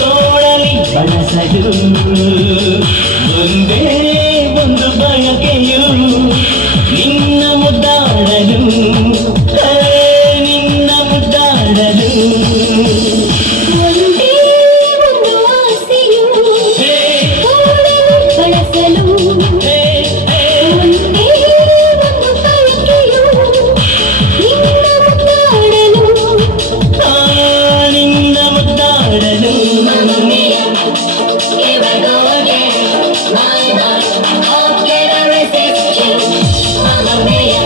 ತೋಳಲಿ ಬಳಸಲು ಒಂದೇ ಒಂದು ಬಯಕೆಯು ನಿನ್ನ ಮುದ್ದಾಡಲು ನಿನ್ನ ಮುದ್ದಾಡಲು ಒಂದೇ ಒಂದು ಆಸೆಯು ತೋಳಲು ಬಳಸಲು ಒಂದೇ ಒಂದು ಬಯಕೆಯು ನಿನ್ನ ಮುದ್ದಾಡಲು ನಿನ್ನ ಮುದ್ದಾಡಲು Here I go again, my God, how can I resist you? Mamma mia,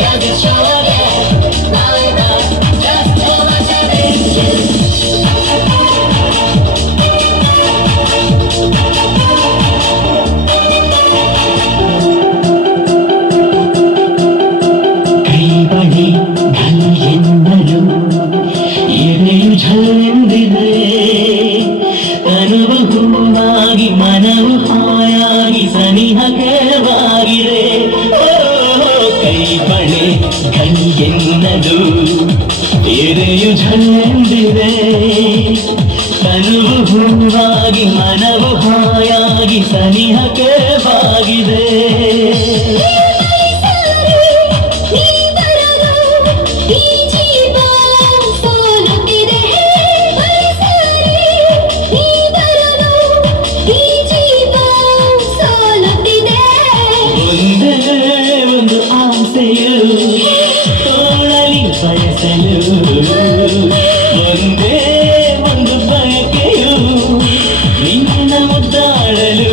does it show again? My God, just how much I miss you. ಕೈ ಬಳಿ ಘಲ್ ಎನ್ನಲು ಎದೆಯು ಝಲ್ಲೆಂದಿದೆ ತನುವು ಹೂವಾಗಿ ಮನವು ಹಾಯಾಗಿ ಸನಿಹಕರವಾಗಿದೆ ಕೈ ಬಳಿ ಘಲ್ ಎನ್ನಲು ಎದೆಯು ಝಲ್ಲೆಂದಿದೆ ತನುವು ಹೂವಾಗಿ ಮನವು ಹಾಯಾಗಿ ಸನಿಹಕರವಾಗಿದೆ ಒಂದು ಆಸೆಯು ತೋಳಲಿ ಬಯಸಲು ಒಂದೇ ಒಂದು ಬಯಕೆಯು ನಿನ್ನ ಮುದ್ದಾಡಲು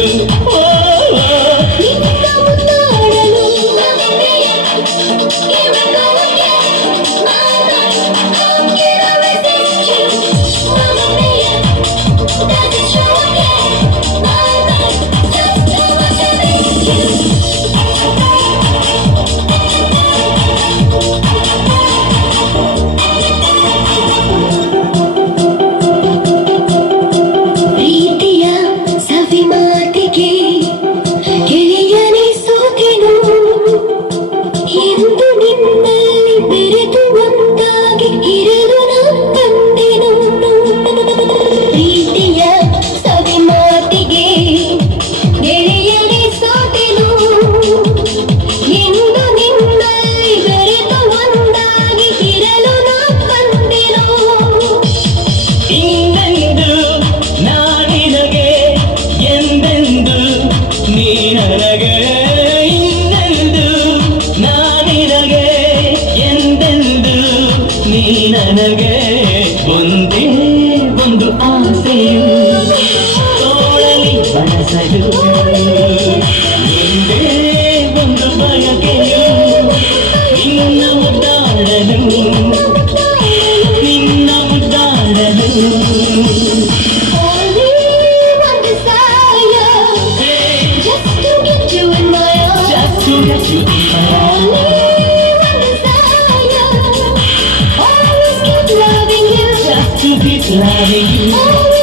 ನನಗೆ ಒಂದೇ ಒಂದು ಆಸೆಯು ತೋಳಲಿ ಬಳಸಲು ಒಂದೇ ಒಂದು ಬಯಕೆಯು ನಿನ್ನ ಮುದ್ದಾಡಲು ನಿನ್ನ ಮುದ್ದಾಡಲು Just to get you in my arms. Just to get you in my arms. Loving you. Just to keep loving you.